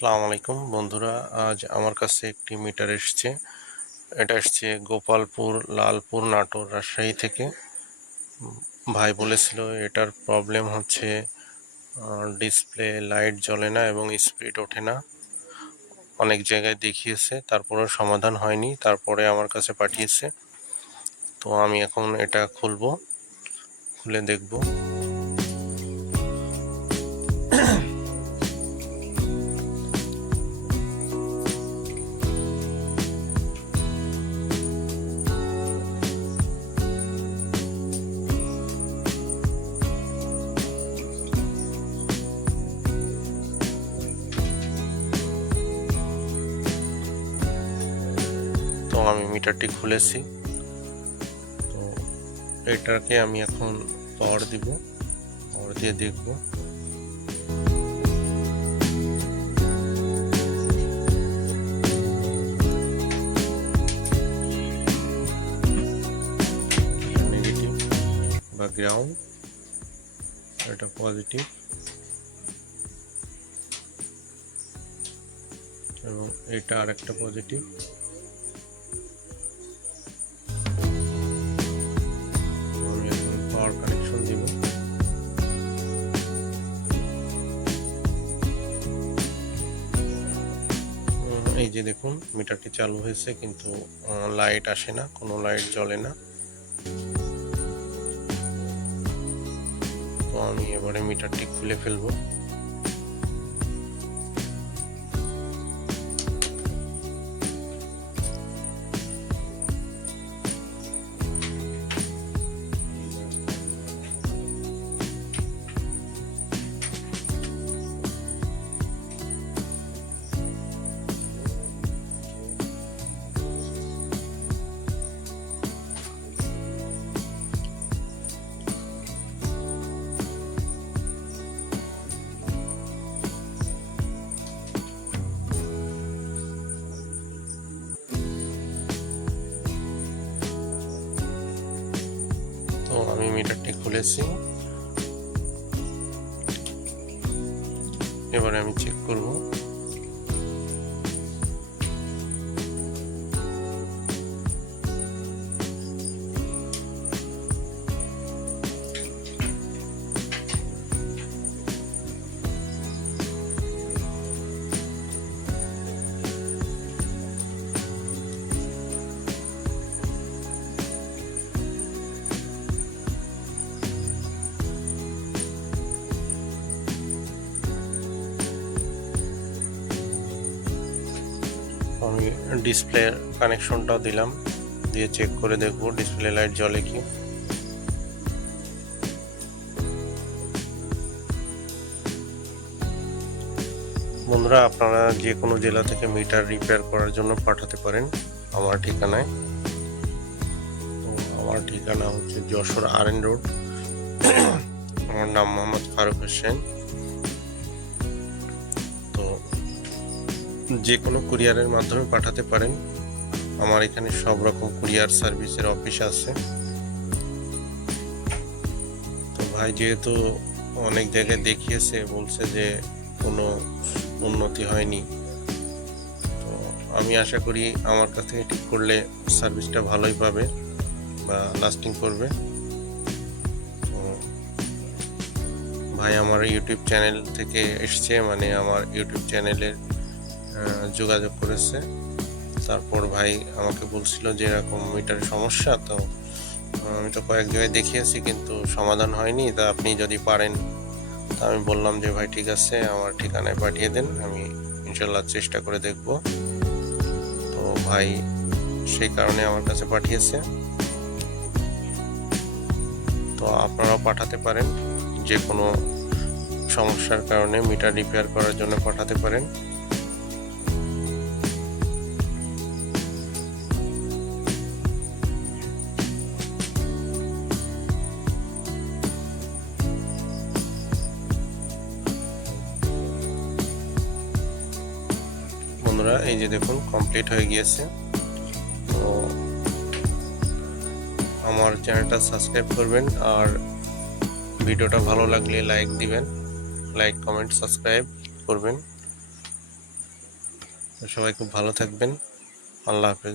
আসসালামু আলাইকুম। বন্ধুরা, আজ আমার কাছে একটি মিটার এসছে। এটা এসছে গোপালপুর লালপুর নাটোর রাজশাহী থেকে। ভাই বলেছিল, এটার প্রবলেম হচ্ছে ডিসপ্লে লাইট জ্বলে না এবং স্পিড ওঠে না। অনেক জায়গায় দেখিয়েছে, তারপরেও সমাধান হয়নি, তারপরে আমার কাছে পাঠিয়েছে। তো আমি এখন এটা খুলব, খুলে দেখব। আমি মিটারটি খুলেছি। তো এটাকে আমি এখন পাওয়ার দিব। পাওয়ার দিয়ে দেখব। বা গ্রাউন্ড এটা পজিটিভ এবং এটা আরেকটা পজিটিভ এই যে দেখুন, মিটারটি চালু হয়েছে, কিন্তু লাইট আসে না, কোনো লাইট জ্বলে না। তো আমি এবারে মিটারটি খুলে ফেলব। তো আমি মিটারটি খুলেছি। এবারে আমি চেক করব। আমি ডিসপ্লে কানেকশনটাও দিলাম। দিয়ে চেক করে দেখব ডিসপ্লে লাইট জ্বলে কি। বন্ধুরা, আপনারা যে কোনো জেলা থেকে মিটার রিপেয়ার করার জন্য পাঠাতে পারেন আমার ঠিকানায়। আমার ঠিকানা হচ্ছে যশোর আরএন রোড। আমার নাম মোহাম্মদ ফারুক হোসেন। যে কোনো কুরিয়ারের মাধ্যমে পাঠাতে পারেন। আমার এখানে সব রকম কুরিয়ার সার্ভিসের অফিস আছে। তো ভাই যেহেতু অনেক জায়গায় দেখিয়েছে, বলছে যে কোনো উন্নতি হয়নি। তো আমি আশা করি আমার কাছ থেকে ঠিক করলে সার্ভিসটা ভালোই পাবে বা লাস্টিং করবে। ভাই আমার ইউটিউব চ্যানেল থেকে এসছে মানে আমার ইউটিউব চ্যানেলের যোগাযোগ করেছে। তারপর ভাই আমাকে বলছিল যে এরকম মিটারের সমস্যা, তো আমি তো কয়েক জায়গায় দেখিয়েছি কিন্তু সমাধান হয়নি। তা আপনি যদি পারেন, তা আমি বললাম যে, ভাই, ঠিক আছে, আমার ঠিকানায় পাঠিয়ে দেন, আমি ইনশাল্লাহ চেষ্টা করে দেখব। তো ভাই সেই কারণে আমার কাছে পাঠিয়েছে। তো আপনারাও পাঠাতে পারেন যে কোনো সমস্যার কারণে মিটার রিপেয়ার করার জন্য পাঠাতে পারেন। বন্ধুরা এই যে দেখুন কমপ্লিট হয়ে গিয়েছে। তো আমার চ্যানেলটা সাবস্ক্রাইব করবেন আর ভিডিওটা ভালো লাগলে লাইক দিবেন লাইক কমেন্ট সাবস্ক্রাইব করবেন। সবাই খুব ভালো থাকবেন। আল্লাহ হাফেজ।